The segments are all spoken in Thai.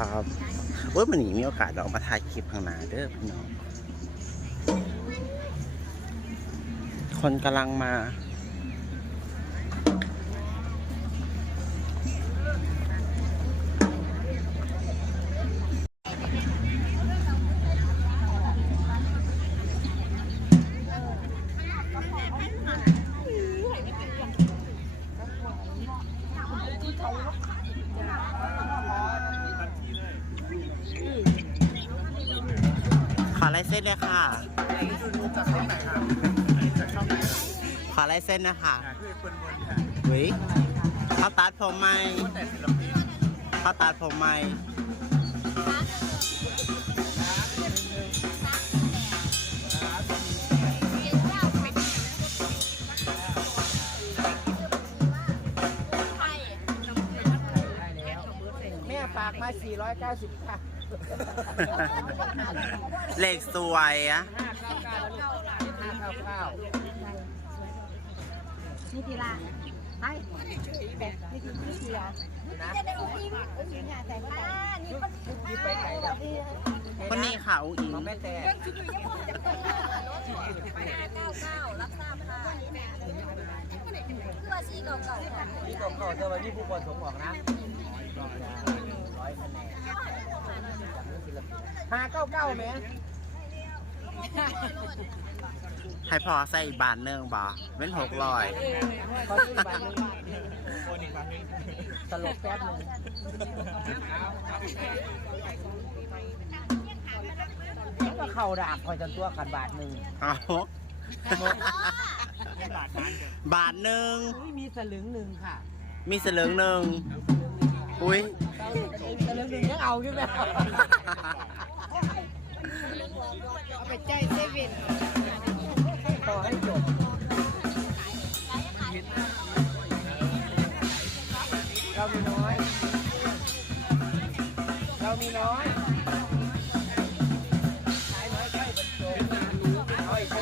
ครับเว้ยมันนี้มีโอกาสลองมาถ่ายคลิปข้างหน้าเด้อพี่น้อง คนกำลังมา ขอลายเส้นเลยค่ะผ่าไรัขอลายเส้นนะคะอ่าวิเขาตัดผมไหมตั้งแต่าตัดผมไหมแม่ฝากมา 490 ค่ะ เหล็กสวยอะนี่ทีละไปแบบนี่ทีนี่ทีละจะได้อุ้งอิงอุ้งอิงอะแต่ว่านี่มันนี่ไปไหนล่ะคนนี้ค่ะอุ้งอิงน้องแม่แต่ไปห้าเก้าเก้ารับทราบค่ะคือว่าสี่เก้าเก้าที่ผมบอกเธอว่านี่ผู้ประสงค์ออกนะ ห้าเก้าเก้าแม่ให้พอใส่อีกบาทหนึ่งบ่เป็นหกร้อยขอซื้อบัตรหนึ่งตลกแป๊บหนึงแล้วก็เข่าดาบคอยจนตัวขันบาทหนึ่งเอาบาทหนึ่งไม่มีสลึงหนึ่งค่ะ มีเสลึงหนึ่ง อุ้ยสลึงหนึ่งยังเอาอยู่ไหมเอาไปใจเซเว่นต่อให้จบเรามีน้อย เรามีน้อยขายน้อยใช่บรรจงน้อยใช่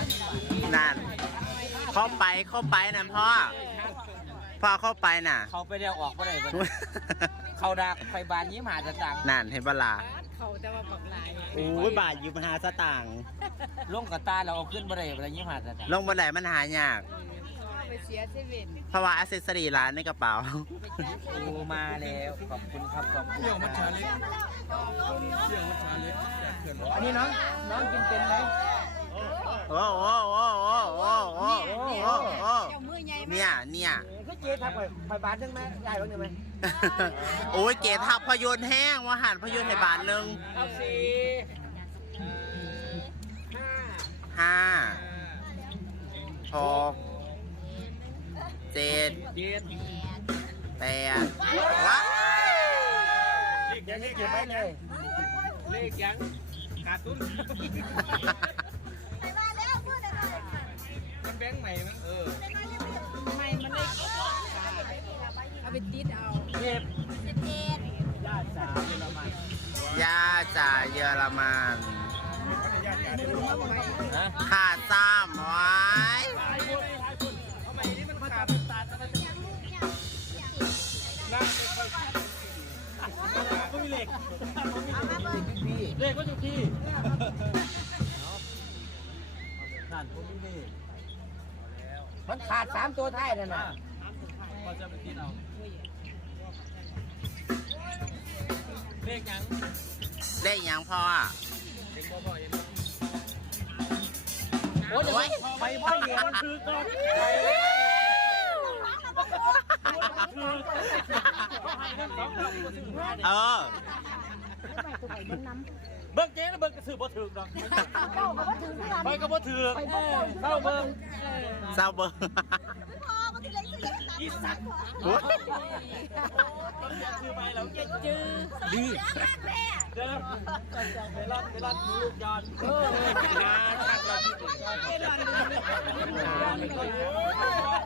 นั่นเข้าไปเข้าไปนั่นพ่อ พ่อเข้าไปน่ะ เขาไปเดียวออกไปไหนบ่ เขาดักไฟบานยิ้มหาจะจังนั่นเห็นปะล่ะเขาจะมาบอกลายอู้ยบาทยิ้มหาสตางค์ลงกับตาเราเอาขึ้นบันไริเไณยิ้มหาจะจังลงบันไดมันหายากไปเสียเซเว่นเพราะว่าอัเซสซอรี่ร้านในกระเป๋าดูมาแล้วขอบคุณครับขอบคุณเดี่ยวมัชาเล็กเดี่ยวมัชาเล็กอันนี้น้องน้องกินเป็นไหมอ้โหโอ้โหโอ้โหโอ้โหโอ้โหเนี่ยเนี่ย เจ๊ทำไปไฟบานได้ไหมได้บ้างได้ไหมโอ้ยเกทับพยนต์แห้งว่าหันพยนต์ในบาทหนึ่งเอาสี่ห้าหกเจ็ดเจ็ดแปดว้าเดี๋ยวนี้เก็บไว้เลยเลขยังการตุ้น เยอรมันนะขาดซ้ำไว้ทำไมนี่มันขาดตาจะนั่งก็มีเหล็กเหล็กก็อยู่พี่นั่นก็มีเหล็กมันขาดสามตัวท้ายนั่นน่ะพอจะไปคิดเอา เลขยังได้หยังพ่อเลขบ่บ่ยังโอ้ยไปบ่เหยียบมันคือก่อนเออเบิ่งเจ๊แล้วเบิ่งกระสือบ่ถึกดอกเจ้าก็ว่าถึงที่ร้านไปก็บ่ถึกเข้าเบิ่งเศร้าเบอ อีสัตว์โอ้ยคือไปแล้วเจ๊จื้อดีเด้อเวลาเวลาลูกยอนเอองานทางเราที่เวลา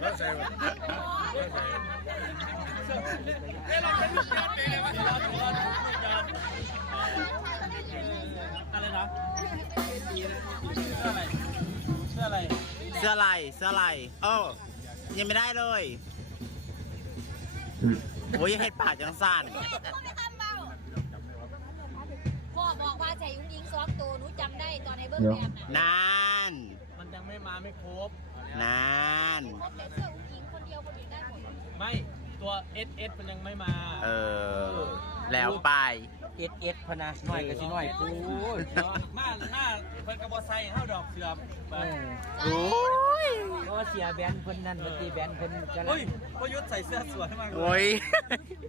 แล้วใส่ไหมเวลาเป็นลูกยอนเป็นอะไรวะอนอะไรนะเสื้ออะไรเสื้ออะไรเสื้อลายเสื้อลายโอ้ ยังไม่ได้เลยโอ้ยเห็ดป่าจังสั่นพ่อบอกว่าใส่ยุ้งยิงซ้อมตัวหนูจำได้ตอนในเบื้อแบบน่ะนานมันยังไม่มาไม่ครบนานนไม่ตัวเอสเอสมันยังไม่มา เออ แล้วไป เอสเอสพนะน้อยก็สิน้อยกูมาหน้าเพิ่นกระบอใส่เฮาดอกเสือมโอ้ยเพราะว่าเสียแบนเพิ่นนั่นมันตีแบนเพิ่นกันเฮ้ยพยุทธใส่เสื้อสวยมากเลโอ้ยย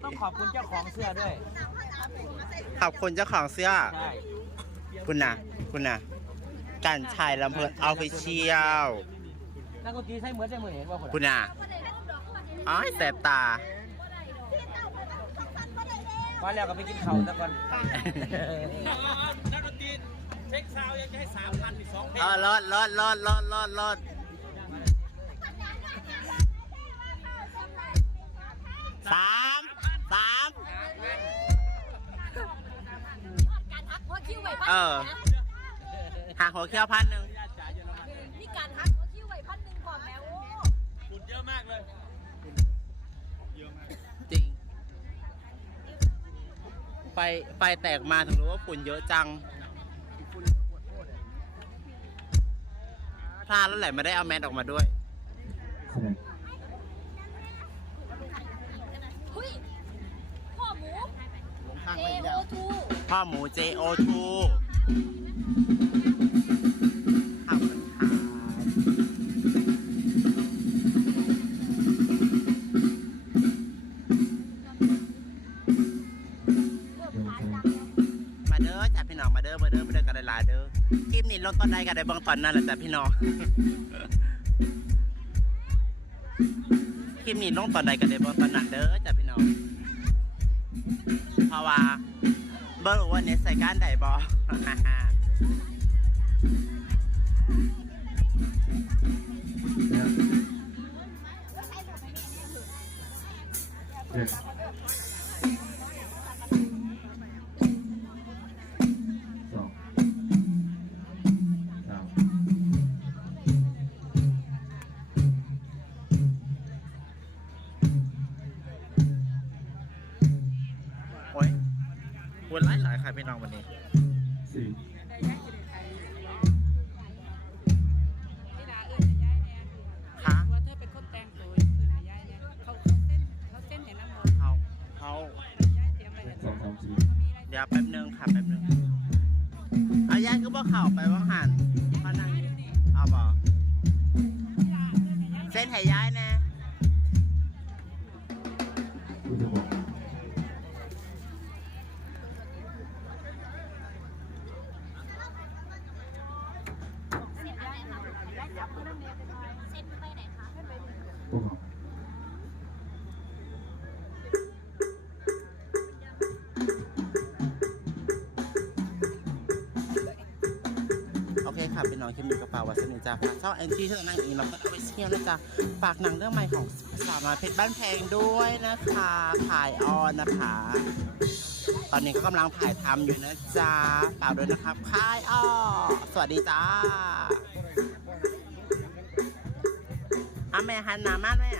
ต้องขอบคุณเจ้าของเสื้อด้วยขอบคุณเจ้าของเสื้อ ใช่คุณน่ะคุณน่ะการชายลำเพลินออฟฟิเชียลนักดนตรีใช้เหมือนใช้เหมือนเห็นว่าคนคุณน่ะอ้อยแสบตา ว่าแล้วก็ไปกินข้าวซะก่อน นักดนตรีเช็คซาวยังจะให้สามพันอีกสองเพลงเออรอดรอดรอดรอดรอดรอดสามสามการทักหัวคิ้วไว้พันเออหักหัวเขี้ยวพันหนึ่ง นี่การทักหัวคิ้วไว้พันหนึ่งก่อนแล้วโอ้ ฝุ่นเยอะมากเลย จริง ไฟไฟแตกมาถึงรู้ว่าฝุ่นเยอะจัง พลาดแล้วแหละไม่ได้เอาแมสออกมาด้วยเฮ้ยพ่อหมู JO2 พ่อหมู JO2 นี่ลงตอนใดกันได้เบางตอนนั่นแหละจ้ะพี่น้อง คลิปนี้ลงตอนใดกันได้เบางตอนนั้นเด้อจ้ะพี่น้อง เพราะว่าเบิร์ว่าเน็ตใส่ก้านใดบายายเตรียมอะไรสเห็นองสามสี่มีอะไรเดี๋ยวแป๊บนึงค่ะแป๊บนึงเอายายก็บอกเข่าไปว่างหันพนังเอาบอเส้นไห้ย้ายแน่ โอเคค่ะพี่น้องคลิปนี้กระเป๋าวัสดุจ้าฝากช่องแอนจี้ช่องนั่งอีกเราก็เอาไปเชี่ยวนะจ๊ะฝากหนังเรื่องใหม่ของสาวน้อยเพชรบ้านแพงด้วยนะคะถ่ายออนนะคะ ตอนนี้ก็กำลังถ่ายทำอยู่นะจ๊ะฝากด้วยนะครับค่ายอ้อสวัสดีจ้า อาแม่หันหน้ามาแม่